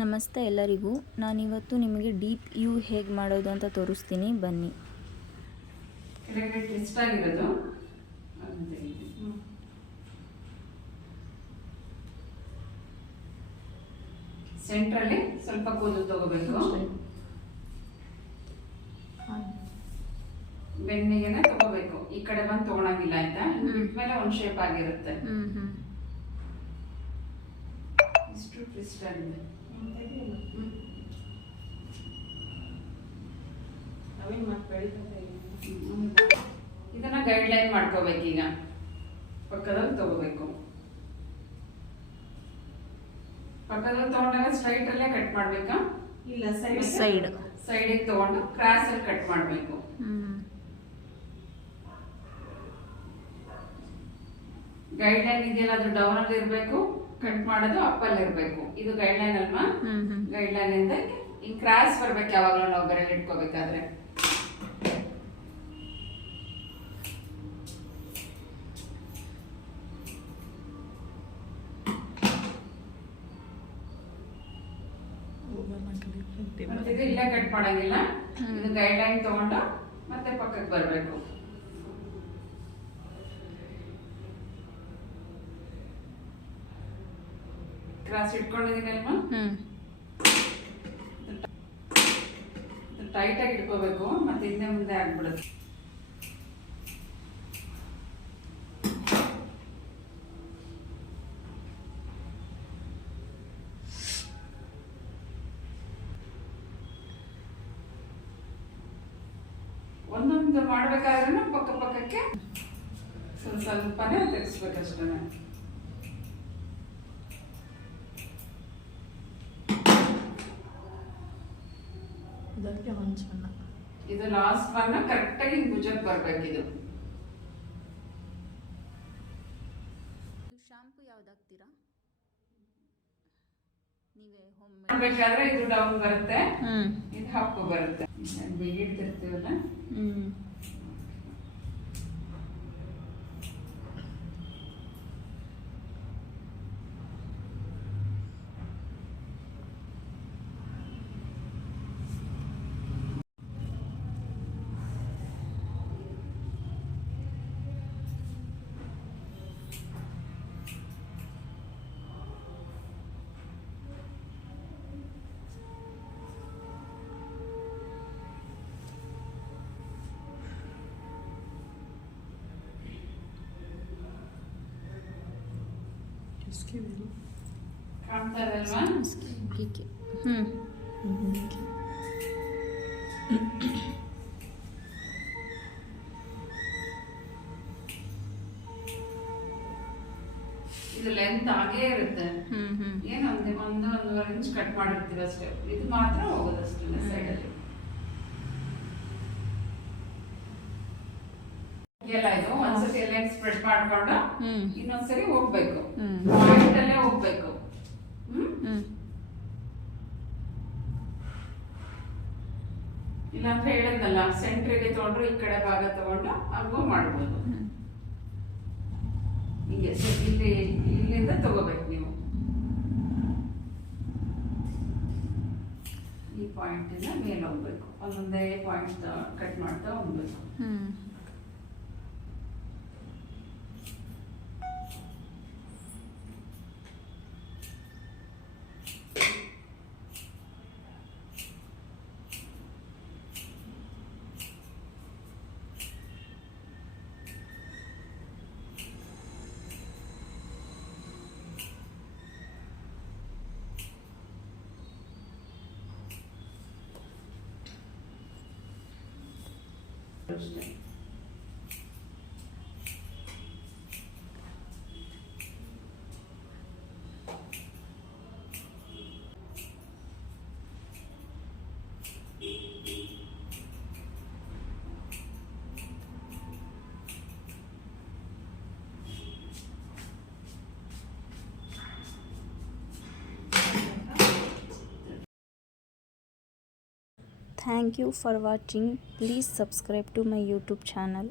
ನಮಸ್ತೆ ಎಲ್ಲರಿಗೂ. ನಾನಿವತ್ತು ನಿಮಗೆ ಡೀಪ್ ಯು ಹೇಗೆ ಮಾಡೋದು ಅಂತ ತೋರಿಸ್ತೀನಿ, ಬನ್ನಿ. ಕೆಳಗಡೆ ಟ್ವಿಸ್ಟ್ ಆಗಿರೋದು ಸೆಂಟ್ರಲ್ಲಿ ಸ್ವಲ್ಪ ಕೂದಲು ತಗೋಬೇಕು. ಬೆನ್ನಿಗೆನೆ ತಗೋಬೇಕು, ಈ ಕಡೆ ಬಂದು ತಗೊಳಂಗಿಲ್ಲ ಆಯ್ತಾ. ಬಿಟ್ಮೇಲೆ ಒಂದು ಶೇಪ್ ಆಗಿರುತ್ತೆ. ಇಷ್ಟು ಟ್ವಿಸ್ಟ್ ಆಗಿದೆ. ಇದನ್ನ ಗೈಡ್ ಲೈನ್ ಮಾಡ್ಕೋಬೇಕು. ಈಗ ಪಕ್ಕದಲ್ಲಿ ತಗೋಬೇಕು. ಪಕ್ಕದಲ್ಲಿ ತಗೊಂಡಾಗ ಸ್ಟ್ರೈಟ್ ಅಲ್ಲೇ ಕಟ್ ಮಾಡ್ಬೇಕಾ, ಇಲ್ಲ ಸೈಡಿಗೆ ತಗೊಂಡು ಕ್ರಾಸ್ ಅಲ್ಲಿ ಕಟ್ ಮಾಡ್ಬೇಕು. ಗೈಡ್ ಲೈನ್ ಇದೆಯಲ್ಲ, ಅದು ಡೌನ್ ಅಲ್ಲಿ ಇರ್ಬೇಕು, ಕಟ್ ಮಾಡೋದು ಅಪ್ ಅಲ್ಲಿ ಇರ್ಬೇಕು. ಇದು ಗೈಡ್ ಲೈನ್ ಅಲ್ವಾ? ಗೈಡ್ ಲೈನ್ ಇಂದ ಈ ಕ್ರಾಸ್ ಬರ್ಬೇಕು ಯಾವಾಗಲೂ ನಾವು ಬೆರಳು ಇಟ್ಕೋಬೇಕಾದ್ರೆ. ಇದು ಇಲ್ಲೇ ಕಟ್ ಮಾಡಂಗಿಲ್ಲ, ಇದು ಗೈಡ್ ಲೈನ್ ತಗೊಂಡು ಮತ್ತೆ ಪಕ್ಕಕ್ಕೆ ಬರಬೇಕು. ಕ್ರಾಸ್ ಇಟ್ಕೊಂಡಿದೀನಿ ಅಲ್ವಾ, ಟೈಟ್ ಆಗಿ ಇಟ್ಕೋಬೇಕು, ಮತ್ತೆ ಹಿಂದೆ ಮುಂದೆ ಆಗ್ಬಿಡುತ್ತೆ. ಒಂದೊಂದು ಮಾಡ್ಬೇಕಾದ್ರೆ ಪಕ್ಕ ಪಕ್ಕಕ್ಕೆ ಸ್ವಲ್ಪ ಸ್ವಲ್ಪನೇ ತೆಗಿಸ್ಬೇಕಷ್ಟೇ. ಇದು ಲಾಸ್ಟ್ ಒನ್ ಕರೆಕ್ಟ್ ಆಗಿ ಭುಜಕ್ಕೆ ಬರ್ಬೇಕಿದು. ಶಾಂಪೂ ಯಾವ್ದು ಹಾಕ್ತೀರಾ ನೀವೇ? ಮಾಡ್ಬೇಕಾದ್ರೆ ಇದು ಡೌನ್ ಬರುತ್ತೆ, ಇದು ಅಪ್ ಬರುತ್ತೆ. ಬಿಗಿಡ್ತಿರ್ತೀವಲ್ಲ, ಕಾಣ್ತಾ ಇದಲ್ವಾ? ಇದು ಲೆಂತ್ ಆಗೇ ಇರುತ್ತೆ. ಏನು ಒಂದೂವರೆ ಇಂಚ್ ಕಟ್ ಮಾಡಿರ್ತೀವಿ ಅಷ್ಟೇ. ಇದು ಮಾತ್ರ ಹೋಗೋದಷ್ಟೇ ಸೈಡಲ್ಲಿ. ಎಲ್ಲ ಇದು ಒಂದ್ಸತಿ ಎಲ್ಲ ಸ್ಪ್ರೆಡ್ ಮಾಡ್ಕೊಂಡು ಇನ್ನೊಂದ್ಸರಿ ಹೋಗ್ಬೇಕು, ಪಾಯಿಂಟ್ ಅಲ್ಲೇ ಹೋಗ್ಬೇಕು. ಇಲ್ಲಾಂದ್ರೆ ಹೇಳಿದ್ನಲ್ಲ, ಸೆಂಟ್ರಿಗೆ ತಗೊಂಡ್ರು ಈ ಕಡೆ ಭಾಗ ತಗೊಂಡು ಹಂಗೂ ಮಾಡ್ಬೋದು. ಹೀಗೆ ಇಲ್ಲಿಂದ ತಗೋಬೇಕು ನೀವು. ಈ ಪಾಯಿಂಟ್ ಇಂದ ಮೇಲೆ ಹೋಗ್ಬೇಕು, ಒಂದೊಂದೇ ಪಾಯಿಂಟ್ ಕಟ್ ಮಾಡ್ತಾ ಹೋಗ್ಬೇಕು. Thank you for watching. Please subscribe to my YouTube channel.